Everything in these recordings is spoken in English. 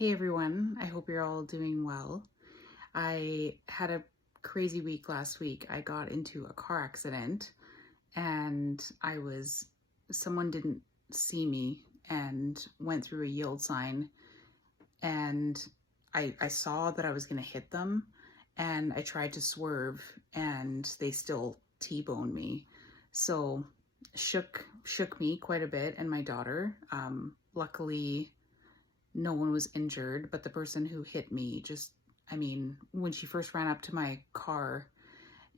Hey everyone, I hope you're all doing well. I had a crazy week last week. I got into a car accident and someone didn't see me and went through a yield sign, and I saw that I was going to hit them, and I tried to swerve and they still T-boned me. So shook me quite a bit and my daughter. Luckily, no one was injured, but the person who hit me when she first ran up to my car,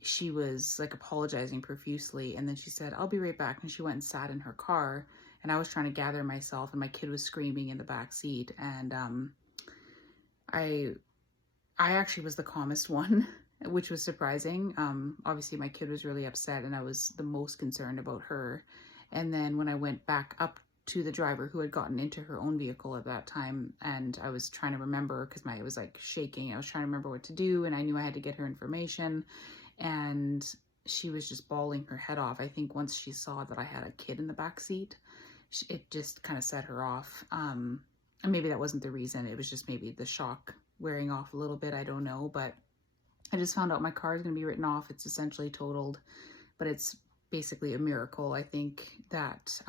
she was like apologizing profusely. And then she said, "I'll be right back." And she went and sat in her car. And I was trying to gather myself, and my kid was screaming in the back seat. And I actually was the calmest one, which was surprising. Obviously, my kid was really upset, and I was the most concerned about her. And then when I went back up to the driver who had gotten into her own vehicle at that time, and I was trying to remember because it was like shaking. I was trying to remember what to do, and I knew I had to get her information. And she was just bawling her head off. I think once she saw that I had a kid in the back seat, it just kind of set her off. And maybe that wasn't the reason. It was just maybe the shock wearing off a little bit. I don't know, but I just found out my car is going to be written off. It's essentially totaled, but it's basically a miracle. I think that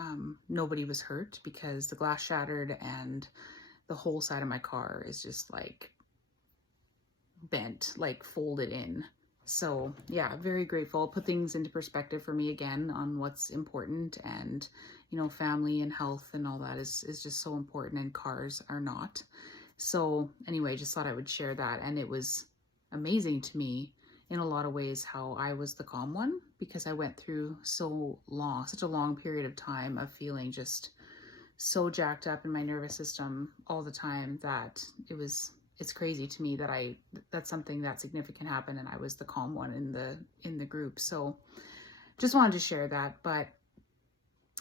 nobody was hurt because the glass shattered and the whole side of my car is just like bent, like folded in. So yeah, very grateful. Put things into perspective for me again on what's important, and family and health and all that is just so important, and cars are not. So anyway, just thought I would share that. And it was amazing to me in a lot of ways how I was the calm one, because I went through such a long period of time of feeling just so jacked up in my nervous system all the time that it's crazy to me that something that significant happened and I was the calm one in the group. So just wanted to share that. But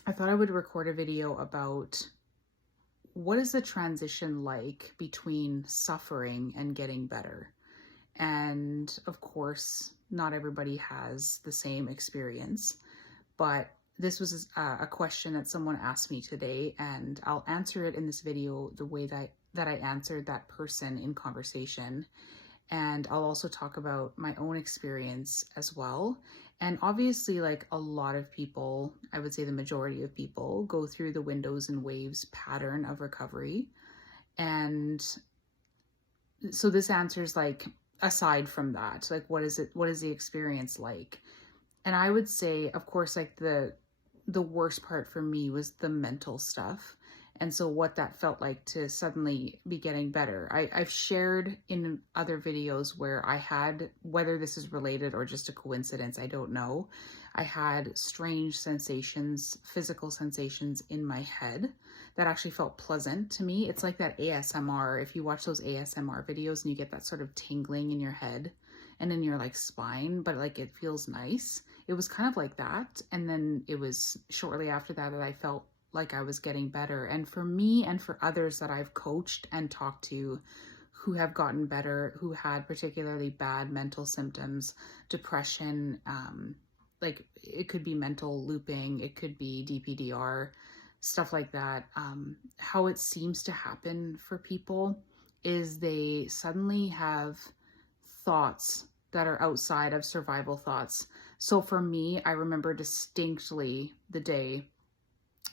I thought I would record a video about what is the transition like between suffering and getting better. And of course, not everybody has the same experience, but this was a question that someone asked me today, and I'll answer it in this video the way that I answered that person in conversation. And I'll also talk about my own experience as well. And obviously, like a lot of people, I would say the majority of people go through the windows and waves pattern of recovery. And so this answers like, aside from that, like what is the experience like? And I would say, of course, like the worst part for me was the mental stuff. And so what that felt like to suddenly be getting better. I've shared in other videos where I had, whether this is related or just a coincidence, I don't know, I had strange sensations, physical sensations in my head that actually felt pleasant to me. It's like that ASMR. If you watch those ASMR videos and you get that sort of tingling in your head and in your like spine, but like it feels nice. It was kind of like that. And then it was shortly after that I felt like I was getting better. And for me and for others that I've coached and talked to who have gotten better, who had particularly bad mental symptoms, depression, like it could be mental looping, it could be DPDR, stuff like that. How it seems to happen for people is they suddenly have thoughts that are outside of survival thoughts. So for me, I remember distinctly the day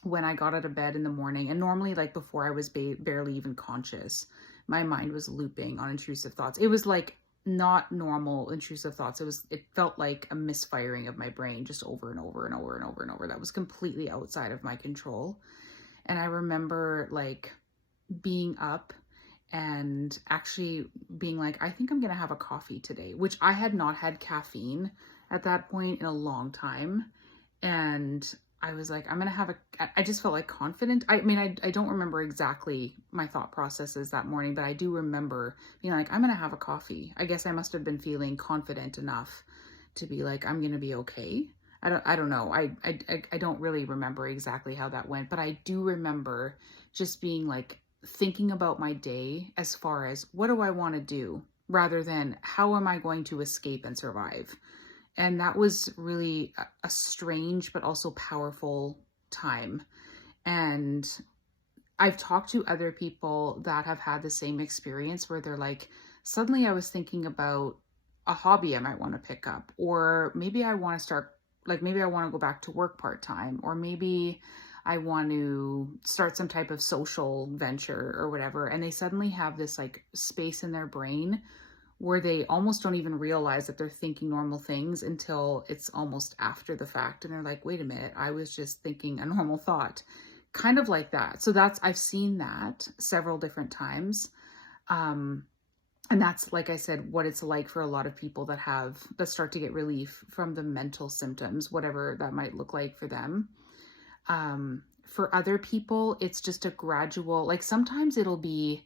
when I got out of bed in the morning, and normally like before I was barely even conscious, my mind was looping on intrusive thoughts. It was like not normal intrusive thoughts. It felt like a misfiring of my brain just over and over and over and over and over. That was completely outside of my control. And I remember like being up and actually being like, I think I'm going to have a coffee today, which I had not had caffeine at that point in a long time. And I was like, I just felt like confident. I mean, I don't remember exactly my thought processes that morning, but I do remember being like, I'm going to have a coffee. I guess I must have been feeling confident enough to be like, I'm going to be okay. I don't know. I don't really remember exactly how that went, but I do remember just being like thinking about my day as far as what do I want to do rather than how am I going to escape and survive. And that was really a strange but also powerful time. And I've talked to other people that have had the same experience where they're like, suddenly I was thinking about a hobby I might want to pick up, or maybe I want to start, like maybe I want to go back to work part-time, or maybe I want to start some type of social venture or whatever. And they suddenly have this like space in their brain where they almost don't even realize that they're thinking normal things until it's almost after the fact. And they're like, wait a minute, I was just thinking a normal thought. Kind of like that. So I've seen that several different times. And that's, like I said, what it's like for a lot of people that start to get relief from the mental symptoms, whatever that might look like for them. For other people, it's just a gradual, like sometimes it'll be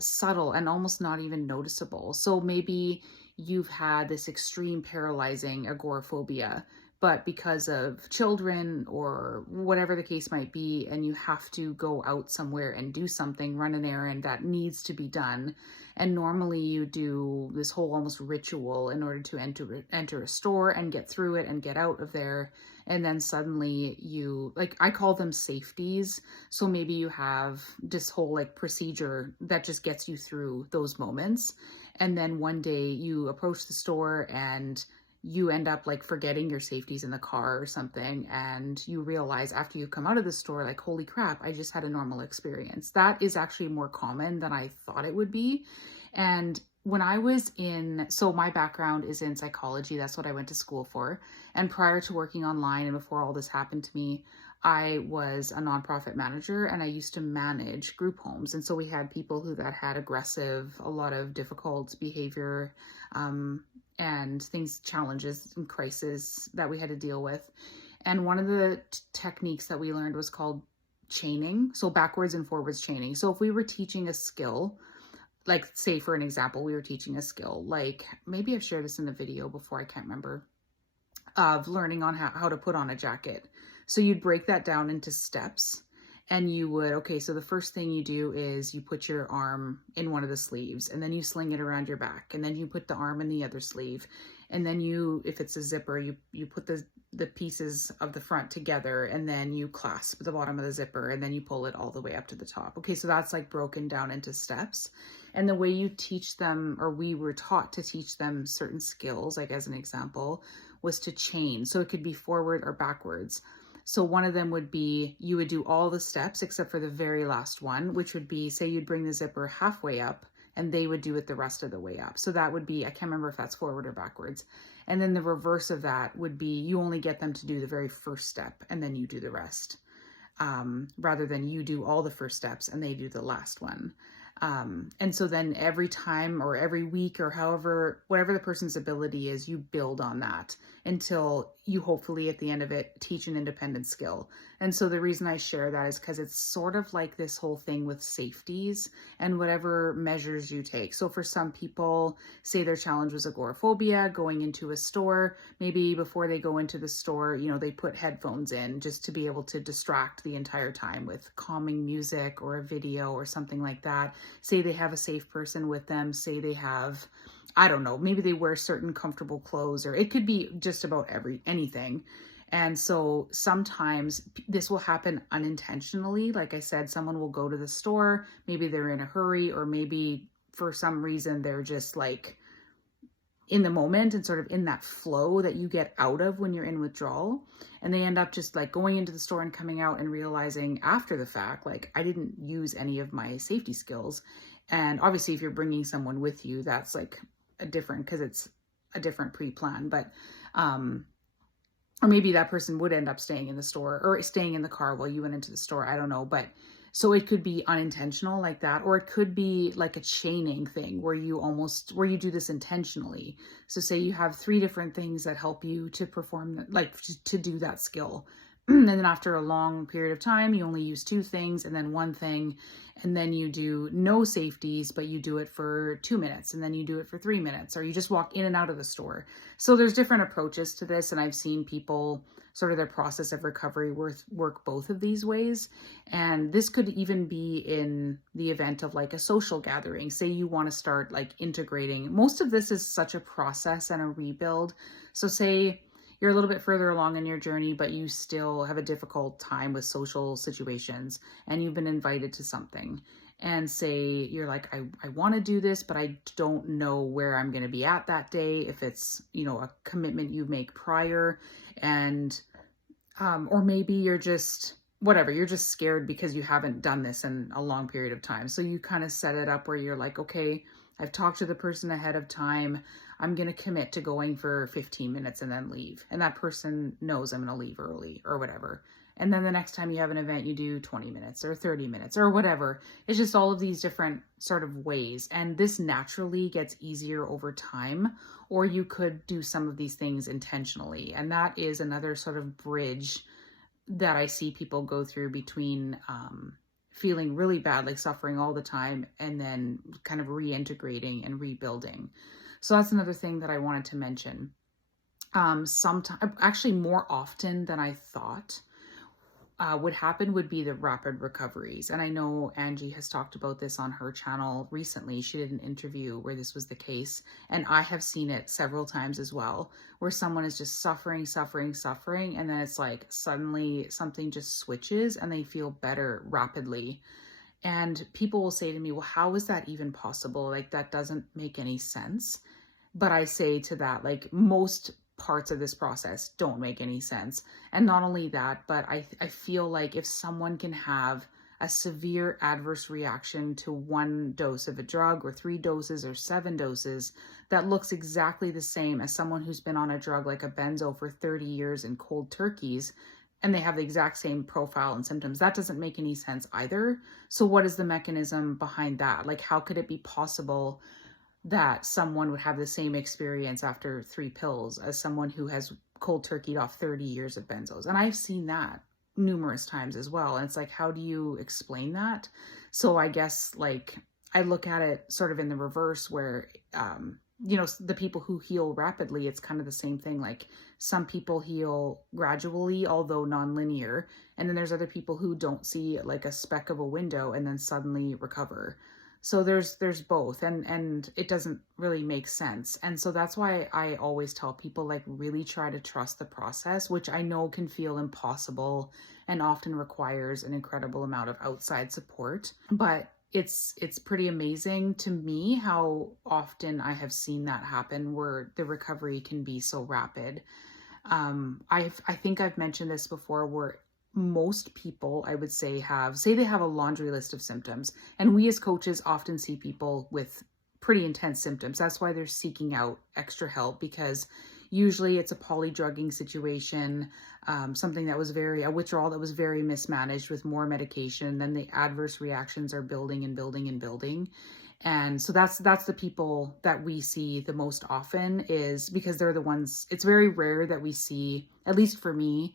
subtle and almost not even noticeable. So maybe you've had this extreme paralyzing agoraphobia, but because of children or whatever the case might be, and you have to go out somewhere and do something, run an errand that needs to be done. And normally you do this whole almost ritual in order to enter a store and get through it and get out of there. And then suddenly you, like, I call them safeties. So maybe you have this whole like procedure that just gets you through those moments. And then one day you approach the store and you end up like forgetting your safeties in the car or something. And you realize after you come out of the store, like, holy crap, I just had a normal experience. That is actually more common than I thought it would be. And when I was so my background is in psychology. That's what I went to school for. And prior to working online and before all this happened to me, I was a nonprofit manager and I used to manage group homes. And so we had people that had aggressive, a lot of difficult behavior, and things, challenges and crises that we had to deal with. And one of the techniques that we learned was called chaining. So backwards and forwards chaining. So if we were teaching a skill, like say for an example, we were teaching a skill, like maybe I've shared this in the video before, I can't remember, of learning on how to put on a jacket. So you'd break that down into steps. And you would, okay, so the first thing you do is you put your arm in one of the sleeves and then you sling it around your back and then you put the arm in the other sleeve. And then you, if it's a zipper, you put the pieces of the front together and then you clasp the bottom of the zipper and then you pull it all the way up to the top. Okay, so that's like broken down into steps. And the way you teach them, or we were taught to teach them certain skills, like as an example, was to chain. So it could be forward or backwards. So one of them would be, you would do all the steps except for the very last one, which would be, say you'd bring the zipper halfway up and they would do it the rest of the way up. So that would be, I can't remember if that's forward or backwards. And then the reverse of that would be, you only get them to do the very first step and then you do the rest, rather than you do all the first steps and they do the last one. And so then every time or every week or whatever the person's ability is, you build on that until you hopefully at the end of it teach an independent skill. And so the reason I share that is because it's sort of like this whole thing with safeties and whatever measures you take. So for some people, say their challenge was agoraphobia, going into a store, maybe before they go into the store, they put headphones in just to be able to distract the entire time with calming music or a video or something like that. Say they have a safe person with them, say they have, I don't know, maybe they wear certain comfortable clothes, or it could be just about anything. And so sometimes this will happen unintentionally. Like I said, someone will go to the store, maybe they're in a hurry, or maybe for some reason they're just like in the moment and sort of in that flow that you get out of when you're in withdrawal. And they end up just like going into the store and coming out and realizing after the fact, like, I didn't use any of my safety skills. And obviously if you're bringing someone with you, that's like because it's a different pre-plan, but, or maybe that person would end up staying in the store or staying in the car while you went into the store. I don't know. But so it could be unintentional like that, or it could be like a chaining thing where you do this intentionally. So say you have 3 different things that help you to perform, like to do that skill. And then after a long period of time, you only use 2 things and then 1 thing. And then you do no safeties, but you do it for 2 minutes and then you do it for 3 minutes, or you just walk in and out of the store. So there's different approaches to this. And I've seen people sort of their process of recovery work both of these ways. And this could even be in the event of like a social gathering. Say you want to start like integrating. Most of this is such a process and a rebuild. So say you're a little bit further along in your journey, but you still have a difficult time with social situations and you've been invited to something, and say you're like, I want to do this, but I don't know where I'm going to be at that day, if it's, you know, a commitment you make prior, and or maybe you're just whatever, you're just scared because you haven't done this in a long period of time. So you kind of set it up where you're like, okay, I've talked to the person ahead of time. I'm going to commit to going for 15 minutes and then leave. And that person knows I'm going to leave early or whatever. And then the next time you have an event, you do 20 minutes or 30 minutes or whatever. It's just all of these different sort of ways. And this naturally gets easier over time, or you could do some of these things intentionally. And that is another sort of bridge that I see people go through between feeling really bad, like suffering all the time, and then kind of reintegrating and rebuilding. So that's another thing that I wanted to mention. Sometimes, actually more often than I thought, would happen would be the rapid recoveries. And I know Angie has talked about this on her channel recently. She did an interview where this was the case. And I have seen it several times as well, where someone is just suffering. And then it's like suddenly something just switches and they feel better rapidly. And people will say to me, well, how is that even possible? Like, that doesn't make any sense. But I say to that, like, most parts of this process don't make any sense. And not only that, but I feel like if someone can have a severe adverse reaction to 1 dose of a drug, or 3 doses or 7 doses, that looks exactly the same as someone who's been on a drug like a benzo for 30 years in cold turkeys, and they have the exact same profile and symptoms, that doesn't make any sense either. So what is the mechanism behind that? Like, how could it be possible that someone would have the same experience after 3 pills as someone who has cold turkeyed off 30 years of benzos? And I've seen that numerous times as well. And it's like, how do you explain that? So I guess, like, I look at it sort of in the reverse, where, you know, the people who heal rapidly, it's kind of the same thing. Like, some people heal gradually, although non-linear. And then there's other people who don't see like a speck of a window and then suddenly recover. So there's both, and it doesn't really make sense. And so that's why I always tell people, like, really try to trust the process, which I know can feel impossible and often requires an incredible amount of outside support. But it's pretty amazing to me how often I have seen that happen, where the recovery can be so rapid. I think I've mentioned this before, where most people, I would say, they have a laundry list of symptoms. And we as coaches often see people with pretty intense symptoms. That's why they're seeking out extra help, because usually it's a polydrugging situation, something that was a withdrawal that was very mismanaged with more medication. Then the adverse reactions are building and building and building. And so that's the people that we see the most often, is because they're the ones. It's very rare that we see, at least for me,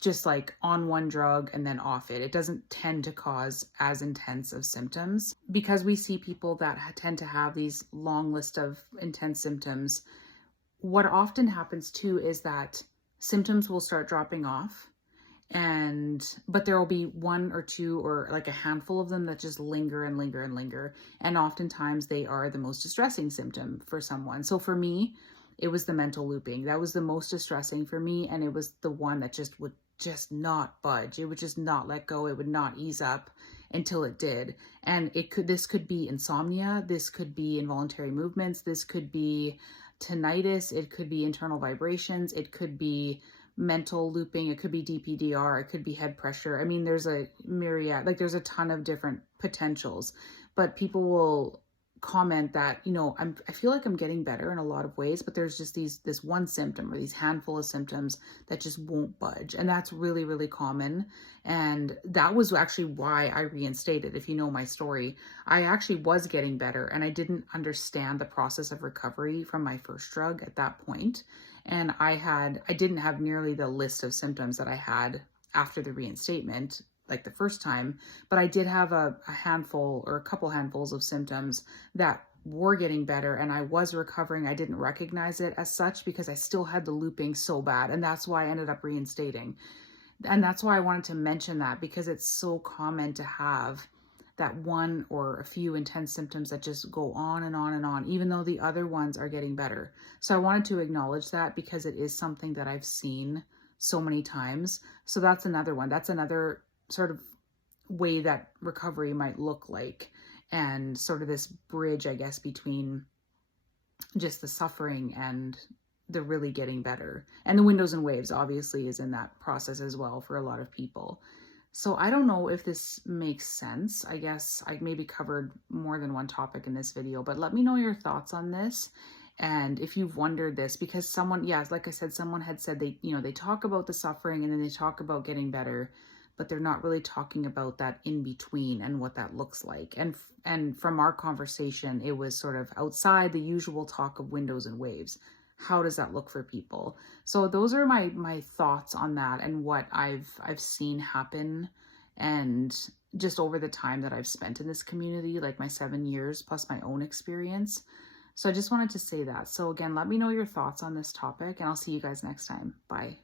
just like on one drug and then off it. It doesn't tend to cause as intense of symptoms, because we see people that tend to have these long list of intense symptoms. What often happens too is that symptoms will start dropping off, but there will be 1 or 2 or like a handful of them that just linger and linger and linger. And oftentimes they are the most distressing symptom for someone. So for me, it was the mental looping. That was the most distressing for me. And it was the one that just would just not budge. It would just not let go. It would not ease up until it did. And this could be insomnia. This could be involuntary movements. This could be tinnitus. It could be internal vibrations. It could be mental looping. It could be DPDR. It could be head pressure. I mean, there's a myriad, like, there's a ton of different potentials, but people will comment that, you know, I feel like I'm getting better in a lot of ways, but there's just this one symptom or these handful of symptoms that just won't budge. And that's really, really common. And that was actually why I reinstated. If you know my story, I actually was getting better, and I didn't understand the process of recovery from my first drug at that point. And I didn't have nearly the list of symptoms that I had after the reinstatement, like the first time, but I did have a handful or a couple handfuls of symptoms that were getting better, and I was recovering. I didn't recognize it as such because I still had the looping so bad, and that's why I ended up reinstating. And that's why I wanted to mention that, because it's so common to have that one or a few intense symptoms that just go on and on and on, even though the other ones are getting better. So I wanted to acknowledge that because it is something that I've seen so many times. So that's another one. That's another sort of way that recovery might look like, and sort of this bridge, I guess, between just the suffering and the really getting better. And the windows and waves obviously is in that process as well for a lot of people. So I don't know if this makes sense. I guess I maybe covered more than one topic in this video, but let me know your thoughts on this. And if you've wondered this, because someone, yeah, like I said, someone had said they, they talk about the suffering and then they talk about getting better, but they're not really talking about that in between and what that looks like. And from our conversation, it was sort of outside the usual talk of windows and waves. How does that look for people? So those are my thoughts on that and what I've seen happen, and just over the time that I've spent in this community, like my 7 years plus my own experience. So I just wanted to say that. So again, let me know your thoughts on this topic, and I'll see you guys next time. Bye.